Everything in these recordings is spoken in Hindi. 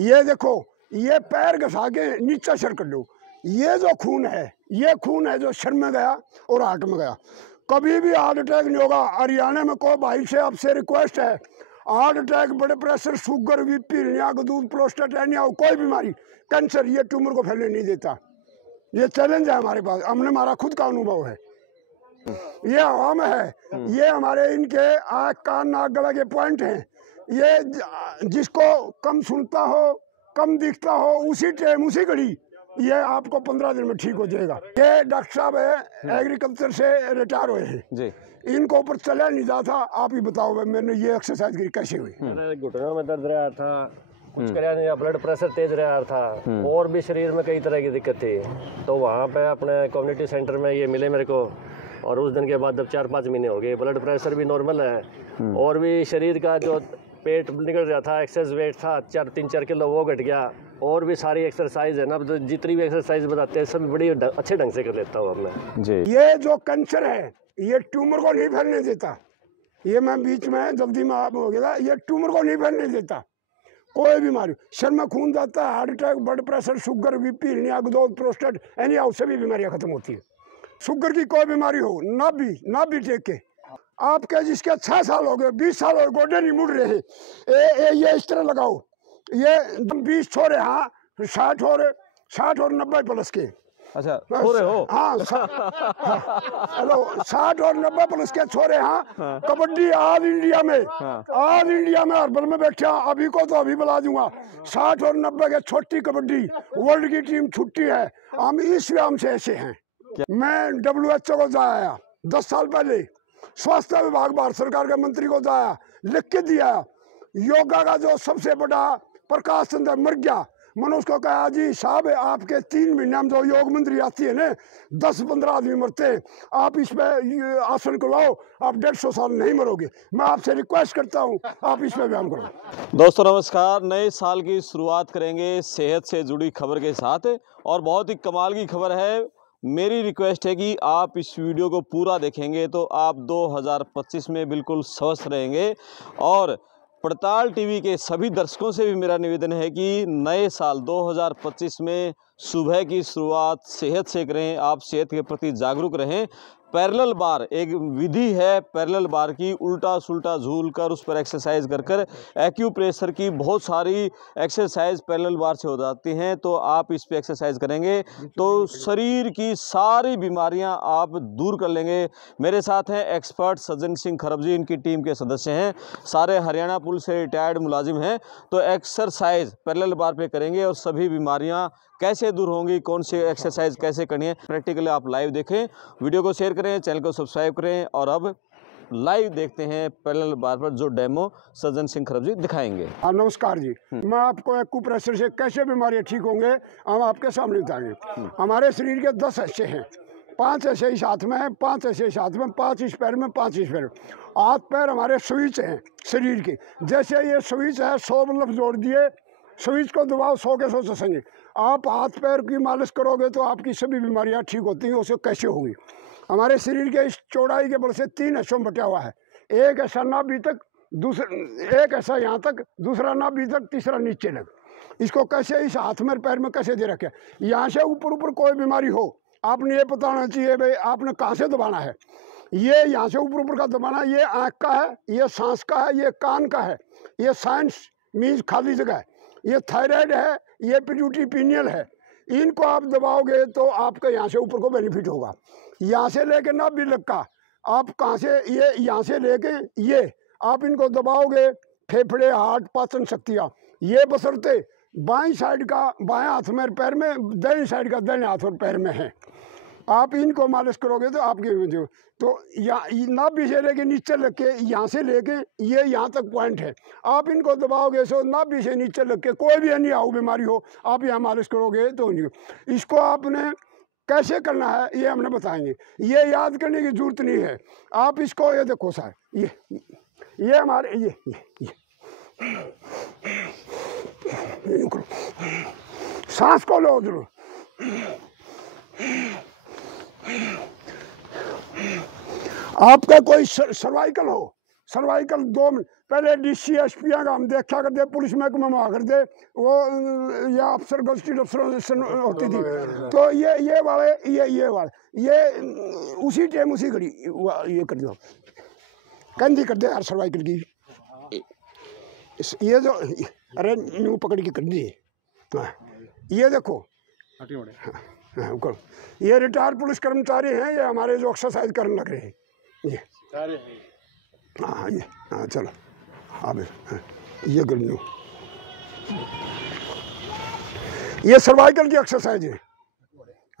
ये देखो, ये पैर घसा के नीचा सर कर लो। ये जो खून है जो सर में गया और हार्ट में गया। कभी भी हार्ट अटैक नहीं होगा। हरियाणा में को भाई से आपसे रिक्वेस्ट है, heart attack, blood pressure, sugar, BP, हृदय का दूध, प्रोस्टेट, एनीमिया, कोई बीमारी, कैंसर, ये ट्यूमर को फैलने नहीं देता। ये चैलेंज है हमारे पास, हमने हमारा खुद का अनुभव है। ये हवा में है, ये हमारे इनके आँख, कान, नाक, गला के पॉइंट हैं। ये जिसको कम सुनता हो, कम दिखता हो, उसी टाइम उसी घड़ी ये आपको 15 दिन में ठीक हो जाएगा। ये डॉक्टर साहब है, एग्रीकल्चर से रिटायर हुए हैं जी। इनको ऊपर चला नहीं जाता। आप ही बताओ भाई, मैंने ये एक्सरसाइज करी कैसे हुई? घुटनों में दर्द रहा था, कुछ कराया नहीं, ब्लड प्रेशर तेज रहा था, और भी शरीर में कई तरह की दिक्कत थी। तो वहाँ पे अपने कम्युनिटी सेंटर में ये मिले मेरे को, और उस दिन के बाद जब 4-5 महीने हो गए, ब्लड प्रेशर भी नॉर्मल है, और भी शरीर का जो पेट निकल रहा था, एक्सेस वेट था 3-4 किलो, वो घट गया। और भी सारी एक्सरसाइज है ना, तो जितनी भी एक्सरसाइज बताते हैं सब बड़ी अच्छे ढंग से कर लेता हूँ मैं जी। ये जो कैंसर है, ये ट्यूमर को नहीं फैलने देता। ये मैं बीच में जल्दी में आप हो गया, ये ट्यूमर को नहीं फैलने देता। कोई बीमारी, शरीर में खून जाता है, heart attack, blood pressure, sugar, BP, हृदय का दूध, प्रोस्टेट, एनीमिया, उससे भी बीमारियाँ खत्म होती है। शुगर की कोई बीमारी हो, ना भी टेक के आपके, जिसके 6 साल हो गए, 20 साल हो गए, गोडे नहीं मुड़ रहे हैं, ये इस तरह लगाओ। ये 20 छोरे, हाँ 60 और 90 प्लस के। अच्छा, छोरे हो? हाँ, हेलो, 60 और 90 प्लस के छोरे। हाँ, कबड्डी आज इंडिया में हर्बल में बैठे, अभी को तो अभी बुला दूंगा। 60 और 90 के छोटी कबड्डी वर्ल्ड की टीम छुट्टी है। हम इस व्यायाम से ऐसे हैं। मैं WHO को जाया 10 साल पहले, स्वास्थ्य विभाग भारत सरकार के मंत्री को जाया, लिख के दिया। योगा का जो सबसे बड़ा प्रकाश चंद्र मर गया, मैंने उसको कहा, जी साहब आपके 3 महीने में जो योग मंत्री आती है ना, 10-15 आदमी मरते हैं, आप इस पे आसन करवाओ, आप 150 साल नहीं मरोगे। मैं आपसे रिक्वेस्ट करता हूँ, आप इस पे व्यायाम करो। दोस्तों नमस्कार, नए साल की शुरुआत करेंगे सेहत से जुड़ी खबर के साथ, और बहुत ही कमाल की खबर है। मेरी रिक्वेस्ट है कि आप इस वीडियो को पूरा देखेंगे तो आप 2025 में बिल्कुल स्वस्थ रहेंगे। और पड़ताल टीवी के सभी दर्शकों से भी मेरा निवेदन है कि नए साल 2025 में सुबह की शुरुआत सेहत से करें, आप सेहत के प्रति जागरूक रहें। पैरेलल बार एक विधि है, पैरेलल बार की उल्टा सुल्टा झूल कर उस पर एक्सरसाइज कर एक्यूप्रेशर की बहुत सारी एक्सरसाइज पैरेलल बार से हो जाती हैं। तो आप इस पे एक्सरसाइज करेंगे तो शरीर की सारी बीमारियां आप दूर कर लेंगे। मेरे साथ हैं एक्सपर्ट सज्जन सिंह खरब जी, इनकी टीम के सदस्य हैं, सारे हरियाणा पुलिस से रिटायर्ड मुलाजिम हैं। तो एक्सरसाइज पैरेलल बार पे करेंगे और सभी बीमारियां कैसे दूर होंगी, कौन सी एक्सरसाइज कैसे करनी है, प्रैक्टिकली आप लाइव देखें। वीडियो को शेयर करें, चैनल को सब्सक्राइब करें, और अब लाइव देखते हैं पैरेलल बार पर जो डेमो सज्जन सिंह खरब जी दिखाएंगे। नमस्कार जी, मैं आपको एक्यूप्रेशर से कैसे बीमारियां ठीक होंगे हम आपके सामने बताएंगे। हमारे शरीर के 10 हिस्से हैं, 5 हिस्से इस हाथ में है, 5 हिस्से इस हाथ में, 5 इस पैर में, 5 इस पैर। हाथ पैर हमारे स्विच हैं शरीर के, जैसे ये स्विच है, 100 बल्ब जोड़ दिए, स्विच को दबाओ, 100 के 100 चलेंगे। आप हाथ पैर की मालिश करोगे तो आपकी सभी बीमारियां ठीक होती हैं। उससे कैसे होगी? हमारे शरीर के इस चौड़ाई के बल से 3 हिस्सों में बटा हुआ है। एक ऐसा नाभि तक, दूसरा एक ऐसा यहाँ तक, दूसरा नाभि तक, तीसरा नीचे लग। इसको कैसे इस हाथ में पैर में कैसे दे रखे? यहाँ से ऊपर कोई बीमारी हो, आपने ये पता होना चाहिए भाई आपने कहाँ से दबाना है। ये यहाँ से ऊपर का दबाना, ये आँख का है, ये सांस का है, ये कान का है, ये साइंस मीन्स खाली जगह है, ये थायराइड है, ये पिट्यूटरी पिनियल है। इनको आप दबाओगे तो आपके यहाँ से ऊपर को बेनिफिट होगा। यहाँ से लेके नाभि तक का, आप कहाँ से, ये यहाँ से लेके ये आप इनको दबाओगे, फेफड़े, हार्ट, पाचन शक्तियाँ, ये बसरते बाईं साइड का बाएं हाथ में पैर में, दाहिनी साइड का दाहिने हाथ और पैर में है। आप इनको मालिश करोगे तो आपके जो तो नाभि से लेके नीचे लग के, यहाँ से लेके ये यहाँ तक पॉइंट है, आप इनको दबाओगे सो नाभि से नीचे लग के कोई भी अन्य आओ बीमारी हो, आप यहाँ मालिश करोगे तो नहीं। इसको आपने कैसे करना है ये हमने बताएंगे, ये याद करने की जरूरत नहीं है। आप इसको ये देखो सर, ये हमारे ये सांस को लो जरूर। आपका कोई सर्वाइकल हो, सर्वाइकल 2 मिनट पहले DCSP का हम देखा करते, पुलिस महकमे में आ करते, वो या अफसर गजटेड अफसरों से होती थी। तो ये वाले ये उसी टाइम उसी घड़ी ये कर दो, कंधी कर दे यार सर्वाइकल की। ये जो अरे न्यू पकड़ के कर दी, ये देखो ये रिटायर्ड पुलिस कर्मचारी हैं, ये हमारे जो एक्सरसाइज करने लग रहे हैं ये। हाँ चलो अब ये कर लो, ये सर्वाइकल की एक्सरसाइज है।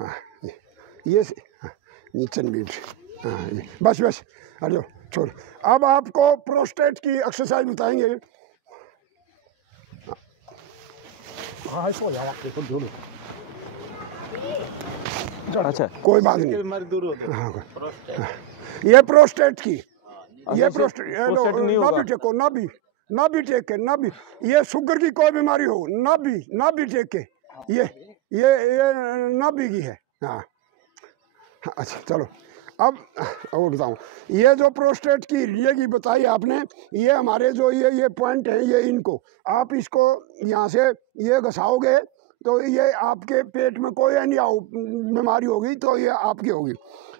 हाँ ये नीचे बीट, हाँ बस अरे छोड़। अब आपको प्रोस्टेट की एक्सरसाइज बताएंगे। हाँ सो जाएगा, अच्छा कोई बात नहीं, दूर होते। हाँ ये प्रोस्टेट की, ये प्रोस्टेट ना भी टेको, ना भी टेके, ना भी ये शुगर की कोई बीमारी हो ना भी टेके, ये ना भी की है। हाँ अच्छा चलो अब और बताऊँ, ये जो प्रोस्टेट की ये की बताई आपने, ये हमारे जो ये पॉइंट है, ये इनको आप इसको यहाँ से ये घसाओगे तो ये आपके पेट में कोई नहीं बीमारी होगी, तो ये आपकी होगी,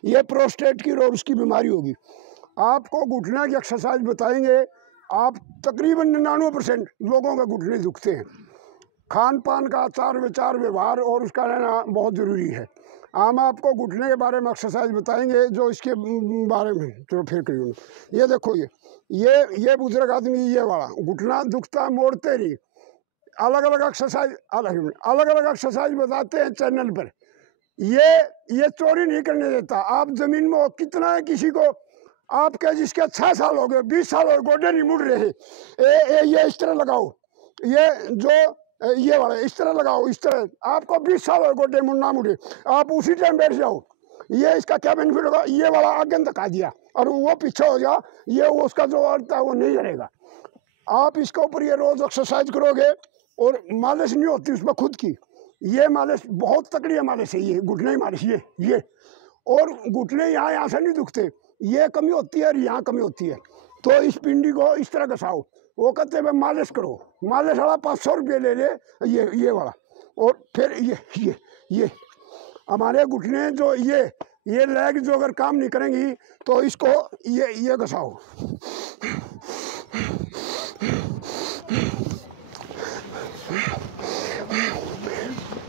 ये प्रोस्टेट की और उसकी बीमारी होगी। आपको घुटने की एक्सरसाइज बताएंगे। आप तकरीबन 99% लोगों के घुटने दुखते हैं। खान पान का आचार विचार व्यवहार और उसका रहना बहुत ज़रूरी है। हम आपको घुटने के बारे में एक्सरसाइज बताएंगे, जो इसके बारे में चलो फिर करिए। ये देखो ये बुजुर्ग आदमी, ये वाला घुटना दुखता मोड़ते नहीं, अलग अलग एक्सरसाइज बताते हैं चैनल पर। ये चोरी नहीं करने देता। आप जमीन में हो, कितना है किसी को आपके जिसके 6 साल हो गए, 20 साल हो गए, गोडे नहीं मुड़ रहे हैं, ये इस तरह लगाओ, ये जो ये वाला इस तरह लगाओ, इस तरह। आपको 20 साल हो गोडे मुड़ना मुड़े, आप उसी टाइम बैठ जाओ। ये इसका क्या बेनिफिट होगा, ये वाला आगे धक्का दिया और वो पीछे हो गया, ये उसका जो अर्थ है वो नहीं रहेगा। आप इसके ऊपर ये रोज एक्सरसाइज करोगे और मालिश नहीं होती उसमें खुद की, ये मालिश बहुत तकड़ी मालिश है, ये घुटने की मालिश, ये और घुटने यहाँ से नहीं दुखते, ये कमी होती है और यहाँ कमी होती है। तो इस पिंडी को इस तरह घसाओ, वो कहते हैं मालिश करो, मालिश वाला 500 रुपये ले ले, ये वाला। और फिर ये हमारे घुटने जो ये लेग जो अगर काम नहीं करेंगी तो इसको ये घसाओ।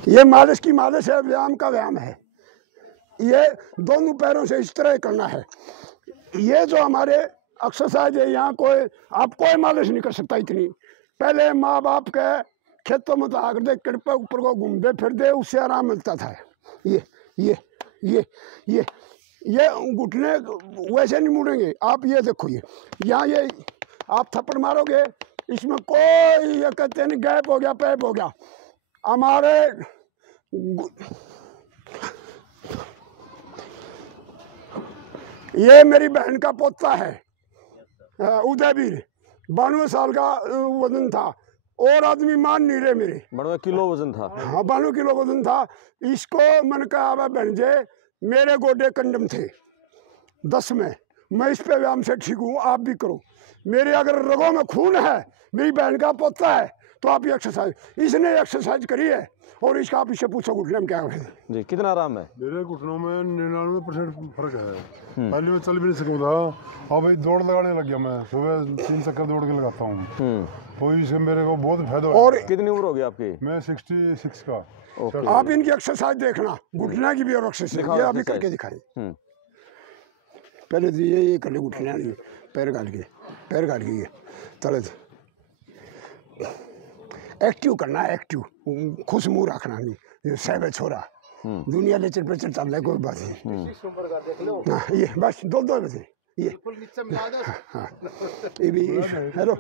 ये मालिश की मालिश है, व्यायाम का व्यायाम है। ये दोनों पैरों से इस तरह करना है। ये जो हमारे एक्सरसाइज है, यहाँ आप कोई मालिश नहीं कर सकता इतनी। पहले माँ बाप के खेतों में तो आकर दे किड़पे ऊपर को घूमते फिरते, उससे आराम मिलता था। ये घुटने वैसे नहीं मुड़ेंगे। आप ये देखो, यहाँ ये आप थप्पड़ मारोगे, इसमें कोई ये कहते नहीं गैप हो गया पैप हो गया। हमारे ये मेरी बहन का पोता है उदयवीर, 92 साल का वजन था, और आदमी मान नहीं रहे मेरे। 92 किलो वजन था। हाँ 92 किलो वजन था। इसको मन कहा बहन जे मेरे गोडे कंडम थे 10 में, मैं इस पे व्यायाम से ठीक हूँ, आप भी करो। मेरे अगर रगों में खून है, मेरी बहन का पोता है, तो आप ये एक्सरसाइज, इसने एक्सरसाइज करी है और इसका आप इससे पूछो घुटने में क्या है जी, कितना आराम है। मेरे घुटनों में 99% फर्क है। पहले मैं चल भी नहीं सकता था, अब भाई दौड़ लगाने लग गया। मैं सुबह 3 चक्कर दौड़ के लगाता हूँ, तो इससे मेरे को बहुत फायदा होता है। और कितनी उम्र होगी आपकी? मैं 66 का। आप इनकी एक्सरसाइज देखना, घुटने की भी और एक्सरसाइज ये अभी करके दिखाई। पहले तो ये कर ले घुटने, पैर काट के ये तले एक्टिव करना, एक्टिव खुश मुँह रखना नहीं। सहबे छोरा दुनिया ले चल पे चल चल कोई बात नहीं। हाँ ये बस 2 बजे ये भी हेलो।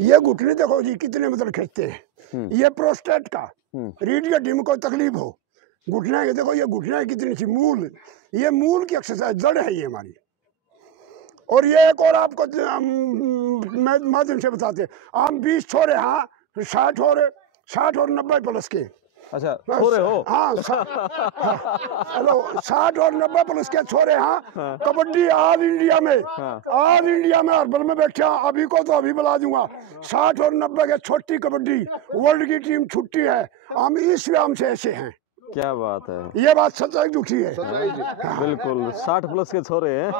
ये घुटने देखो जी कितने मतलब खींचते हैं। ये प्रोस्टेट का रीढ़ की हड्डी में कोई तकलीफ हो, घुटने के देखो, ये घुटने कितनी सी मूल, ये मूल की एक्सरसाइज जड़ है ये हमारी। और ये एक और आपको माध्यम से बताते हैं, हम 20 छोरे, हाँ 60 और 90 प्लस के, अच्छा छोरे हो? हाँ हेलो 60 और 90 प्लस के छोरे। हाँ कबड्डी ऑल इंडिया में, ऑल इंडिया में हर्बल में बैठे हैं। अभी को तो अभी बुला दूंगा। 60 और 90 के छोटी कबड्डी वर्ल्ड की टीम छुट्टी है। हम इस व्यायाम से ऐसे हैं। क्या बात है, ये बात सच्चाई झूठी है। बिल्कुल 60 प्लस के छोरे हैं।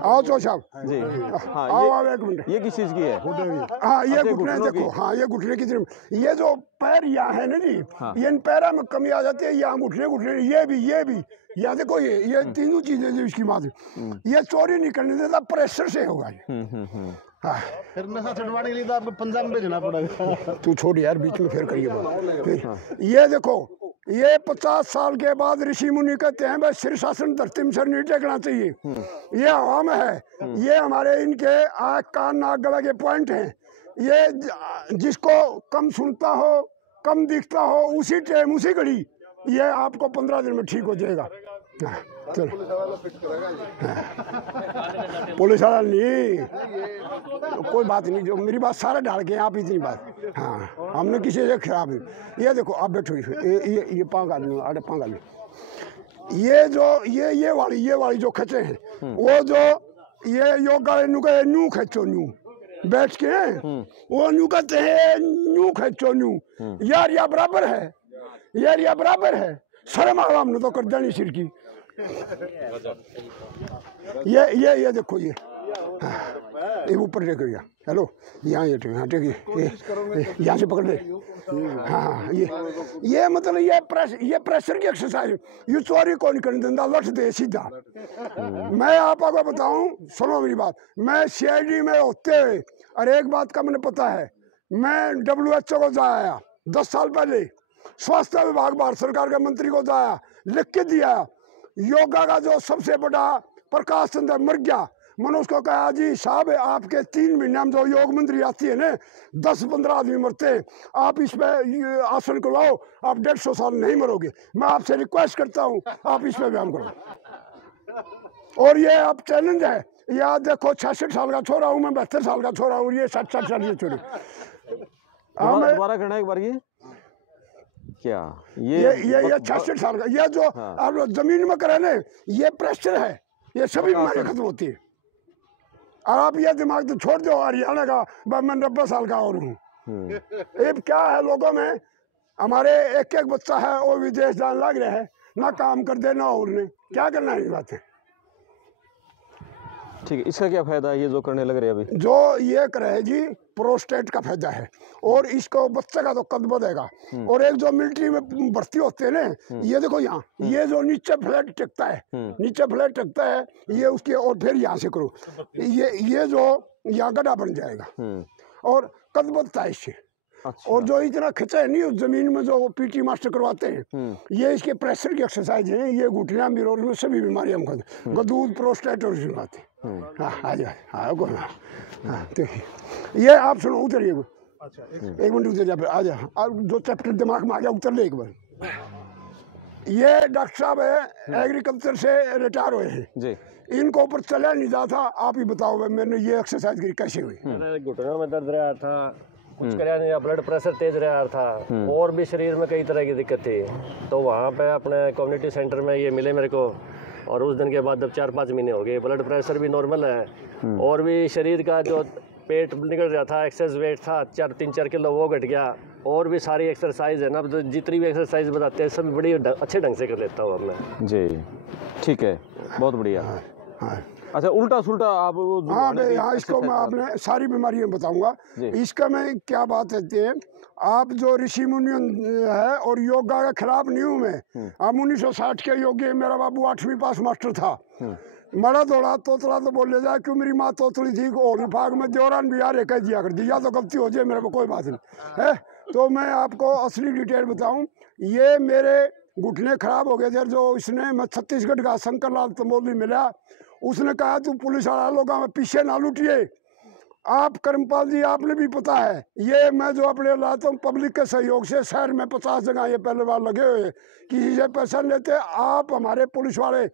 आओ तो साहब जी। हाँ आओ एक मिनट। ये किस चीज की है? हाँ ये अच्छा, घुटने घुटनों देखो। की। हाँ ये घुटने की तरफ, ये जो पैर यहाँ है ना जी, हाँ। ये इन पैरों में कमी आ जाती है। यहाँ घुटने घुटने ये भी यहाँ देखो, ये तीनों चीजें जो इसकी बात ये चोरी नहीं करने देता, प्रेशर से होगा ये। हाँ फिर नशा छुड़वाने के लिए तो आपको पंजाब में भेजना पड़ेगा। तू छोड़ यार, बीच में फिर करिए बात। ये देखो, ये 50 साल के बाद ऋषि मुनि कहते हैं भाई शीर्षासन धरती में सर नहीं टेकना चाहिए। ये हवा में है। ये हमारे इनके आँख कान नाक गला के पॉइंट हैं। ये जिसको कम सुनता हो, कम दिखता हो, उसी टाइम उसी घड़ी ये आपको 15 दिन में ठीक हो जाएगा। चलो पुलिस वाला नहीं, कोई बात नहीं, जो मेरी बात सारा डाल के आप इतनी बात। हाँ हमने किसी से खराब नहीं। ये देखो आप बैठो, ये पाँगा लो, अरे पाँगा लो। ये जो ये वाली जो खचे हैं, वो जो ये योगा नू खचो नू बैठ के वो नू कहते हैं नू खचो नू। यार या बराबर है, यार या बराबर है। शर्म आवाम ने तो कर देनी सिर की। ये देखो, ये ऊपर देखो। हेलो यहाँ यहाँ से पकड़ ले। हाँ ये मतलब ये प्रेशर की एक्सरसाइज। ये चोरी को नहीं करने देता, लठ दे सीधा। मैं आपको बताऊं, सुनो मेरी बात। मैं CID में होते हुए और एक बात का मुझे पता है, मैं WHO को जाया 10 साल पहले, स्वास्थ्य विभाग भारत सरकार के मंत्री को जाया, लिख के दिया। योगा का जो सबसे बड़ा प्रकाश चंद्र मर गया, मैंने उसको कहा जी साहब आपके 3 महीने में जो योग मंत्री आती है ना, 10-15 आदमी मरते हैं, आप इस पे आसन को लाओ, आप 150 साल नहीं मरोगे। मैं आपसे रिक्वेस्ट करता हूँ आप इस पे व्यायाम करो। और ये आप चैलेंज है। या देखो 66 साल का छोरा हूँ मैं, 72 साल का छोरा हूँ, ये 60 साल की छोरी। दोबारा करना एक बार ये क्या? ये 66 साल का, ये जो आप जमीन में करे ना, ये प्रेशर है। ये सभी बीमारियां खत्म होती है। और आप ये दिमाग तो छोड़ दो हरियाणा का, मैं 90 साल का और हूँ। ये क्या है लोगों में, हमारे एक बच्चा है वो विदेश जाने लग रहे हैं, ना काम कर दे ना उड़ने, क्या करना है ये बात है। ठीक है, इसका क्या फायदा है ये जो करने लग रहे हैं अभी? जो ये करे जी, प्रोस्टेट का फायदा है। और इसको बच्चे का तो कद बढ़ेगा। और एक जो मिलिट्री में भर्ती होते हैं ना, ये देखो यहाँ, ये जो नीचे फ्लैट टिकता है, नीचे फ्लैट टिकता है, ये उसके, और फिर यहाँ से करो, ये जो यहाँ गड्ढा बन जाएगा और कद बढ़ता है इससे। अच्छा। और जो इतना खिंचा है नहीं उस जमीन में, जो PT मास्टर करवाते हैं, ये इसके प्रेशर की एक्सरसाइज है। ये घुटना भी और सभी बीमारियां हम गदूद प्रोस्टेट और इसमें आते हैं। हाँ आ जाओ। हाँ ये आप सुनो, उतरिए एक मिनट, उतर जा, आ जा। और जो चैप्टर दिमाग में आ गया उतर ले एक बार। ये डॉक्टर साहब है, एग्रीकल्चर से रिटायर हुए हैं जी। इनको ऊपर चला नहीं जाता। आप ही बताओ मैंने ये एक्सरसाइज करी कैसे हुई? घुटनों में दर्द रहा था, कुछ कराया नहीं, ब्लड प्रेशर तेज रहा था, और भी शरीर में कई तरह की दिक्कत थी। तो वहाँ पे अपने कम्युनिटी सेंटर में ये मिले मेरे को, और उस दिन के बाद अब 4-5 महीने हो गए। ब्लड प्रेशर भी नॉर्मल है, और भी शरीर का जो पेट निकल रहा था, एक्सेस वेट था 3-4 किलो, वो घट गया। और भी सारी एक्सरसाइज है ना, तो जितनी भी एक्सरसाइज बताते हैं सब बड़ी अच्छे ढंग से कर लेता हूँ अब मैं जी। ठीक है, बहुत बढ़िया। अच्छा, उल्टा सुल्टा आप वो हाँ इसको मैं आपने सारी बीमारियां बताऊंगा। इसका मैं क्या बात है, आप जो ऋषि मुनि है और योगा के खिलाफ नहीं हूँ मैं। हम 1960 के योगी, मेरा बाबू 8वीं पास मास्टर था। मरा दौड़ा तोतला तो बोले जाए क्यों, मेरी माँ तोतली थी, और विभाग में दौरान भी यार कह दिया कर दिया, तो गलती हो जाए मेरे को कोई बात नहीं है। तो मैं आपको असली डिटेल बताऊं, ये मेरे घुटने खराब हो गए थे। जो इसने, मैं छत्तीसगढ़ का शंकर लाल तमोली मिला, उसने कहा तू पुलिस वाला लोगों में पीछे ना लुटिए। आप कर्मपाल जी, आपने भी पता है, ये मैं जो अपने लाता हूँ पब्लिक के सहयोग से, शहर में 50 जगह ये पहले बार लगे हुए, किसी से पैसा लेते। आप हमारे पुलिस वाले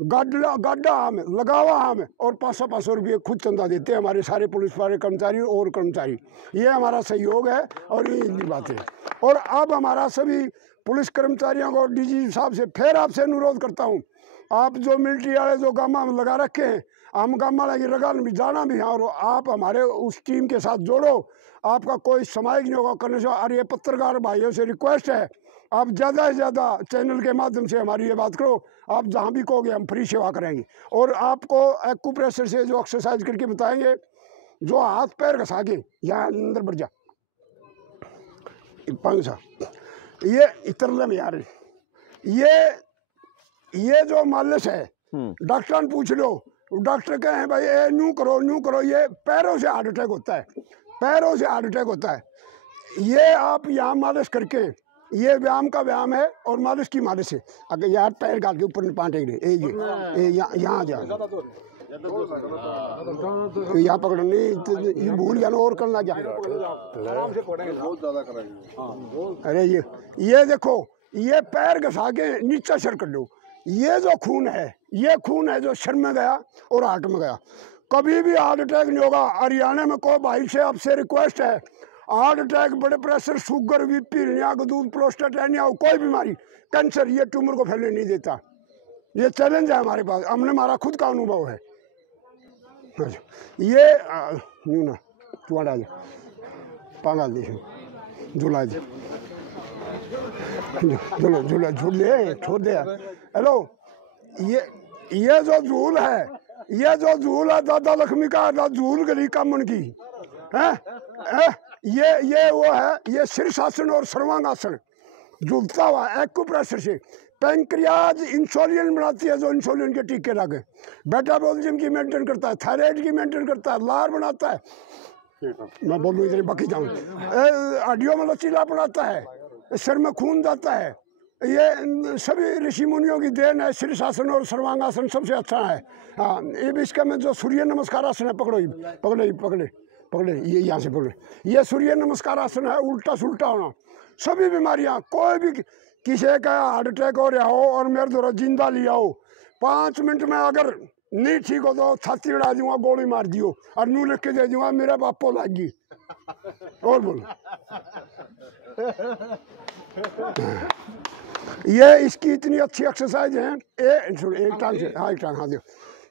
गाड्डा हमें लगावा हमें और 500-500 रुपये खुद चंदा देते हैं हमारे सारे पुलिस वाले कर्मचारी और कर्मचारी। ये हमारा सहयोग है और ये इतनी बात है। और अब हमारा सभी पुलिस कर्मचारियों को डीजी साहब से फिर आपसे अनुरोध करता हूँ, आप जो मिलिट्री वाले जो गामा में लगा रखे हैं, हम गामा वाले की रगान भी जाना भी है, और आप हमारे उस टीम के साथ जोड़ो। आपका कोई सामाजिक नहीं होगा करने से। और ये पत्रकार भाइयों से रिक्वेस्ट है, आप ज़्यादा से ज़्यादा चैनल के माध्यम से हमारी ये बात करो। आप जहाँ भी कहोगे हम फ्री सेवा करेंगे। और आपको एक्यूप्रेशर से जो एक्सरसाइज करके बताएंगे, जो हाथ पैर घसा के यहाँ अंदर बढ़ जा पंसा, ये इतरले में यार, ये जो मालिश है डॉक्टर ने पूछ लो, डॉक्टर कहे भाई ये न्यू करो, ये पैरों से हार्ट अटैक होता है, पैरों से हार्ट अटैक होता है। ये आप यहाँ मालिश करके, ये व्यायाम का व्यायाम है और मालिश की मालिश है। अगर यार पैर गाल के ऊपर पाटे यहाँ जा यहाँ पकड़ नहीं, ये भूल गया ना और करना क्या। अरे ये देखो, ये पैर घसा के नीचा सर कर लो। ये जो खून है, ये खून है जो सर में गया और हार्ट में गया। कभी भी हार्ट अटैक नहीं होगा। हरियाणा में को भाई से आपसे रिक्वेस्ट है, heart attack, blood pressure, sugar, BP, हृदय का दूध, प्रोस्टेट, कोई बीमारी, कैंसर, ये ट्यूमर को फैलने नहीं देता। ये चैलेंज है हमारे पास, हमने हमारा खुद का अनुभव है। ये यूँ ना चुआड़ा पागा दे झूला दे झूला झूल दे छोड़ दे। हेलो, ये जो झूल है, ये जो झूल है दादा लक्ष्मी का झूल गली का मन की है। ये वो है, ये शीर्षासन और सर्वांगासन झूलता हुआ एक्यूप्रेशर से। पैंक्रियाज इंसुलिन बनाती है, जो इंसुलिन के टीके लगे, मेटाबॉलिज्म की मेंटेन करता है, थायराइड की मेंटेन करता है, लार बनाता है, मैं बोलूँ इधर बाकी जाऊँ, हड्डियों में लचीला बनाता है, सिर में खून जाता है। ये सभी ऋषि मुनियों की देन है। शीर्षासन और सर्वांगासन सबसे अच्छा है। हाँ, ये भी इसका में जो सूर्य नमस्कार आसन है, पकड़े ये यहाँ से पकड़े, ये सूर्य नमस्कार आसन है। उल्टा सुल्टा होना, सभी बीमारियाँ, कोई भी किसी का हार्ट अटैक हो रहा हो और मेरे द्वारा जिंदा लिया हो, 5 मिनट में अगर नहीं ठीक हो तो छाती उड़ा दूंगा, गोली मार दियो और नू लिख के दे दूंगा, मेरा बापो लागी। और बोलो, ये इसकी इतनी अच्छी एक्सरसाइज है। एक टांग से, हाँ एक टांग, हाँ दो,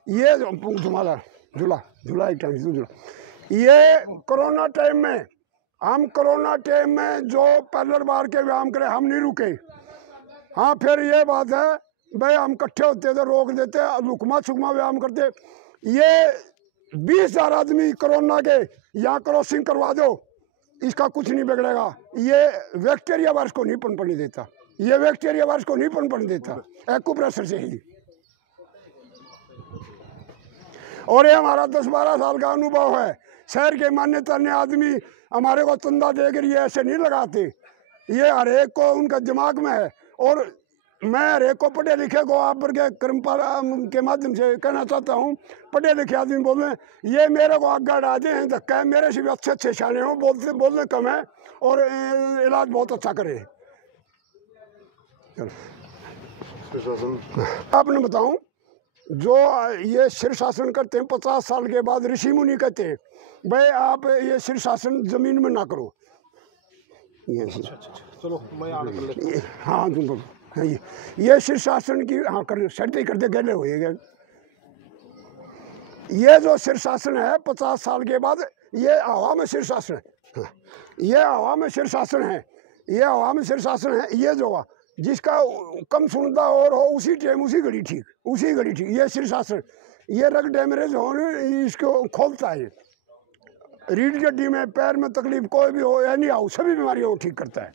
ये झूला एक टांग से झूला। ये कोरोना टाइम में, हम कोरोना टाइम में जो पहले बार के व्यायाम करे, हम नहीं रुके। हाँ, फिर ये बात है भाई, हम इकट्ठे होते थे, रोक देते, लुकमा छुकमा व्यायाम करते। ये 20,000 आदमी कोरोना के यहाँ क्रॉसिंग करवा दो, इसका कुछ नहीं बिगड़ेगा। ये बैक्टीरिया वायरस को नहीं पनपने देता, ये बैक्टीरिया वायरस को नहीं पनपने देता, एक्यूप्रेशर से ही। और ये हमारा 10-12 साल का अनुभव है। शहर के मान्यता ने आदमी हमारे को चंदा देकर ये ऐसे नहीं लगाते, ये हर एक को उनका दिमाग में है। और मैं हर एक को पढ़े लिखे को आप के कर्मपाल के माध्यम से कहना चाहता हूँ, पढ़े लिखे आदमी बोल रहे हैं, ये मेरे को आगे डाले हैं, धक्का है, मेरे से भी अच्छे शाने हो, बोलने कम है और इलाज बहुत अच्छा करे। आपने बताऊं, जो ये शीर्षासन करते हैं 50 साल के बाद, ऋषि मुनि कहते हैं भाई आप ये शीर्षासन जमीन में ना करो। चलो मैं हाँ तुम बोलो, ये शीर्षासन की, हाँ कर सर्दी करते गले होएगा। ये जो शीर्षासन है 50 साल के बाद, ये हवा में शीर्षासन है, ये हवा में शीर्षासन है, ये हवा में शीर्षासन है। ये जो जिसका कम सुनता और हो उसी टाइम उसी घड़ी ठीक, उसी घड़ी ठीक। ये शीर्षासन, ये रग डैमेज होने इसको खोलता है। रीढ़ की हड्डी में, पैर में तकलीफ कोई भी हो, एनी हाउ, सभी बीमारियों को ठीक करता है।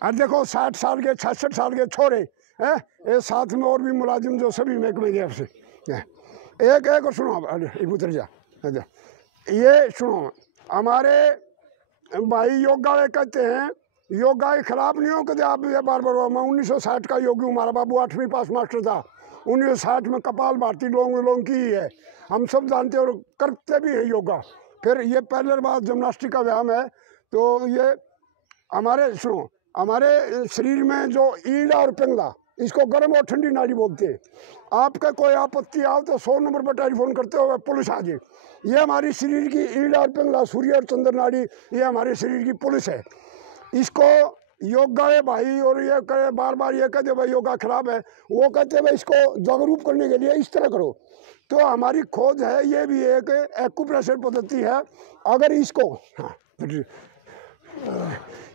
और देखो 60 साल के 66 साल के छोरे हैं, ये साथ में और भी मुलाजिम जो सभी महकमे के आपसे एक सुनो, अरे उतर जा, ये सुनो, हमारे भाई योगा कहते हैं, योगा के खिलाफ नहीं हो कभी आप ये बार मैं 1960 का योगी हूँ, हमारा बाबू 8वीं पास मास्टर था। 1960 में कपाल भारती लोग की है, हम सब जानते और करते भी है योगा। फिर ये पहले बार जिम्नास्टिक का व्यायाम है। तो ये हमारे सुनो, हमारे शरीर में जो ईड़ा और पिंगला, इसको गर्म और ठंडी नाड़ी बोलते हैं। आपका कोई आपत्ति आओ तो 100 नंबर पर टेलीफोन करते हो, पुलिस आ जाए। ये हमारी शरीर की ईड़ और पिंगला, सूर्य और चंद्र नाड़ी, ये हमारे शरीर की पुलिस है। इसको योगा है भाई, और ये करे बार बार ये कहते भाई योगा खराब है, वो कहते भाई इसको जागरूक करने के लिए इस तरह करो। तो हमारी खोज है, ये भी एक एक्यूप्रेशर पद्धति है। अगर इसको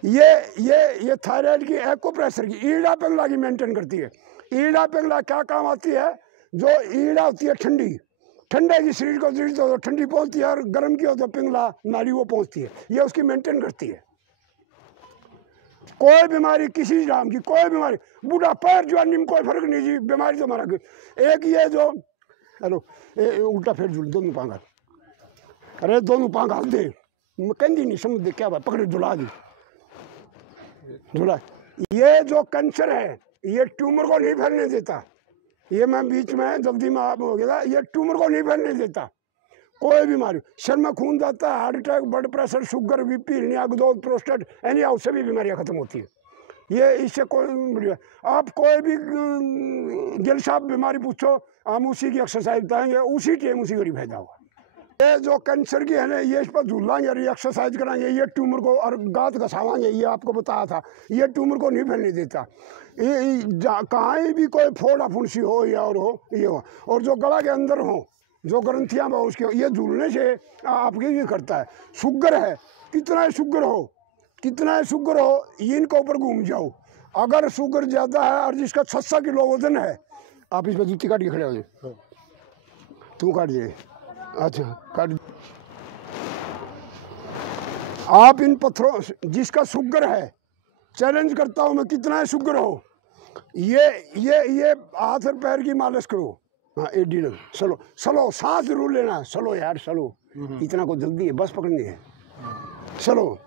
ये थायराइड की एक्यूप्रेशर की ईड़ा पिंगला की मेंटेन करती है। ईड़ा पिंगला क्या काम आती है? जो ईड़ा होती है ठंडी, ठंडे की शरीर को जरूरत हो तो ठंडी पहुंचती है, और गर्म की हो तो पिंगला नाड़ी वो पहुंचती है, ये उसकी मेंटेन करती है। कोई बीमारी किसी नाम की, कोई बीमारी, बुढ़ापा जवानी में कोई फर्क नहीं जी, बीमारी तो हमारा एक ये जो हेलो उल्टा फिर जुल दोनों पांगा, अरे दोनों पांग हाल दे, कहती नहीं समझ दे क्या बात, पकड़े जुला दी जुला। ये जो कैंसर है ये ट्यूमर को नहीं फैलने देता, ये मैं बीच में जल्दी में आप हो गया, ये ट्यूमर को नहीं फैलने देता। कोई बीमारी, शरीर में खून जाता है, heart attack, blood pressure, sugar, BP, हृदय रोग, प्रोस्टेट, यानी सभी बीमारियां खत्म होती है। ये इससे कोई, आप कोई भी गिल साहब बीमारी पूछो, हम उसी की एक्सरसाइज बताएंगे, उसी टाइम उसी घड़ी फायदा होगा। ये जो कैंसर की है ना, ये इस पर झूलाएंगे और ये एक्सरसाइज कराएंगे, ये ट्यूमर को और गांठ घसावाएंगे, ये आपको बताया था, ये ट्यूमर को नहीं फैलने देता। ये कहीं भी कोई फोड़ा फुंसी हो या और हो, ये हो, और जो गला के अंदर हो, जो ग्रंथियाँ हो उसके, ये झूलने से आपके ये करता है। शुगर है, कितना शुगर हो, कितना शुगर हो, इनके ऊपर घूम जाओ। अगर शुगर ज़्यादा है और जिसका 600 किलो वजन है, आप इस पर जूती काट के खड़े हो जाए, तू काट जाए, अच्छा काट। आप इन पत्थरों, जिसका शुगर है, चैलेंज करता हूँ मैं, कितना शुगर हो, ये हाथ और पैर की मालिश करो। हाँ एडी लग, चलो चलो, सांस जरूर लेना है, चलो यार चलो, इतना को जल्दी है, बस पकड़नी है, चलो।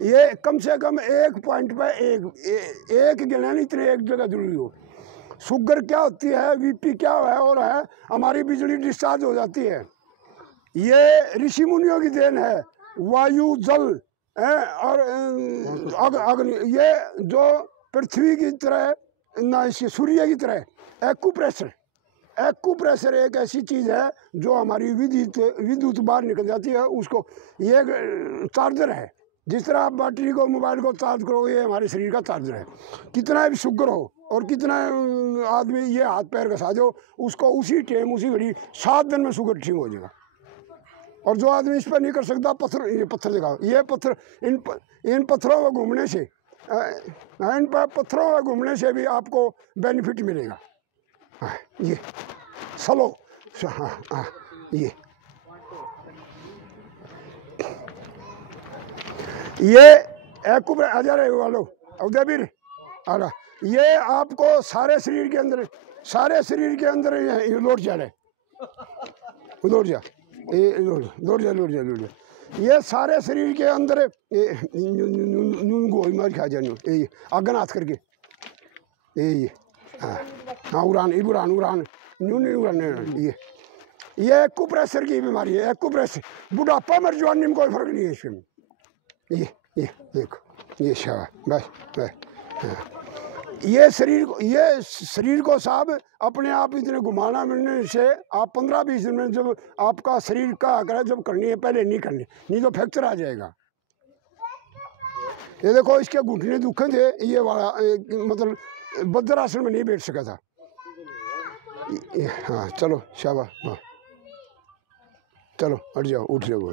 ये कम से कम एक पॉइंट पे एक गिना नहीं, इतने एक जगह जरूरी हो। शुगर क्या होती है, बीपी क्या है, और है हमारी बिजली डिस्चार्ज हो जाती है। ये ऋषि मुनियों की देन है, वायु, जल और अग्नि, ये जो पृथ्वी की तरह ना, इसी सूर्य की तरह एक्यूप्रेशर, एक्यूप्रेशर एक ऐसी चीज़ है जो हमारी विद्युत बाहर निकल जाती है, उसको ये चार्जर है। जिस तरह आप बैटरी को, मोबाइल को चार्ज करोगे, ये हमारे शरीर का चार्जर है। कितना भी शुगर हो और कितना आदमी ये हाथ पैर घसा दो, उसको उसी टाइम उसी घड़ी 7 दिन में शुगर ठीक हो जाएगा। और जो आदमी इस पर नहीं कर सकता, पत्थर, ये पत्थर दिखाओ, ये पत्थर, इन पत्थरों में घूमने से, इन पत्थरों में घूमने से भी आपको बेनिफिट मिलेगा। ये चलो, हाँ ये एक्यूप्रेशर आ जा रहे वालों, उदयवीर आ रहा, ये आपको सारे शरीर के अंदर लौट जा रहे, लौट जा, लौट जा, ये सारे शरीर के अंदर गोल मार खा जाने, आगन हाथ करके, ये हाँ उड़ान, ये एक्यूप्रेशर की बीमारी है। एक्यूप्रेशर बुढ़ापा में, जवानी में कोई फर्क नहीं है इसमें। ये देखो, ये शाबाश, बस ये शरीर को साहब अपने आप इतने घुमाना मिलने से आप 15-20 दिन में जब आपका शरीर का करे, जब करनी है पहले नहीं करनी, नहीं तो फ्रैक्चर आ जाएगा। ये देखो, इसके घुटने दुखे थे, ये वाला मतलब वज्रासन में नहीं बैठ सका था। हाँ चलो शाबाश, हाँ चलो हट जाओ, उठ जाओ।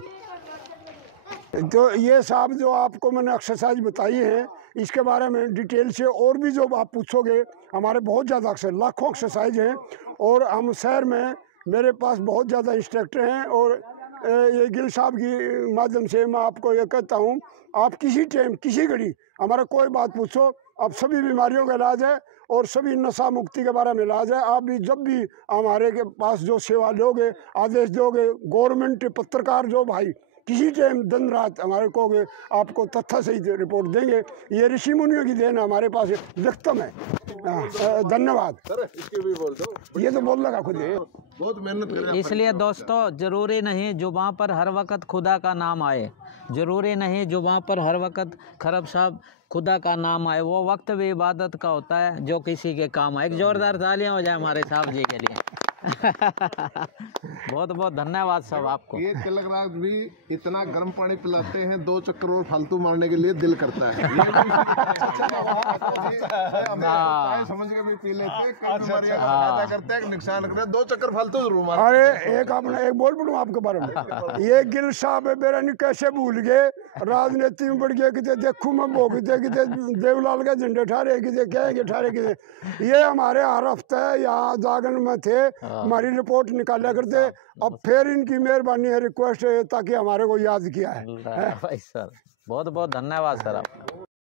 तो ये साहब जो आपको मैंने एक्सरसाइज बताई है, इसके बारे में डिटेल से और भी जो आप पूछोगे, हमारे बहुत ज़्यादा लाखों एक्सरसाइज हैं, और हम शहर में मेरे पास बहुत ज़्यादा इंस्ट्रक्टर हैं। और ये गिल साहब की माध्यम से मैं आपको ये कहता हूँ, आप किसी टाइम किसी घड़ी हमारा कोई बात पूछो, आप सभी बीमारियों का इलाज है और सभी नशा मुक्ति के बारे में इलाज है। आप भी जब भी हमारे के पास जो सेवा लोगे, आदेश दोगे, गवर्नमेंट पत्रकार जो भाई किसी टाइम दिन रात हमारे को आपको तथ्य सही रिपोर्ट देंगे। ये ऋषि मुनियों की देन हमारे पास दख्तम है। धन्यवाद। इसके भी बोल दो, ये तो बोल लगा खुद ही। बहुत मेहनत कर रहे हैं। इसलिए दोस्तों जरूरी नहीं जुबान पर हर वक्त खुदा का नाम आए, जरूरी नहीं जुबान पर हर वक्त खरब साहब खुदा का नाम आए। वो वक्त भी इबादत का होता है जो किसी के काम आए। एक जोरदार तालियां हो जाए हमारे साहब जी के लिए। बहुत बहुत धन्यवाद साहब आपको। ये तिलक राज भी इतना गर्म पानी पिलाते हैं, 2 चक्कर और फालतू मारने के लिए दिल करता है। समझ के भी पी लेते, करते हैं, नुकसान करते हैं, 2 चक्कर फालतू जरूर मारते। अरे एक बोल पड़ूं आपके बारे में। ये गिल साहब बेरानी कैसे भूल गए, राजनीति में बढ़ गया, किते देखू मैं भोगते, किते देवलाल के झंडे ठारे, किते कहेंगे ठारे, किते ये हमारे हर हफ्ते यहाँ जागरण में थे, हमारी रिपोर्ट निकाला करते। अब फिर इनकी मेहरबानी है, रिक्वेस्ट है ताकि हमारे को याद किया है। भाई सर बहुत बहुत धन्यवाद सर आपका।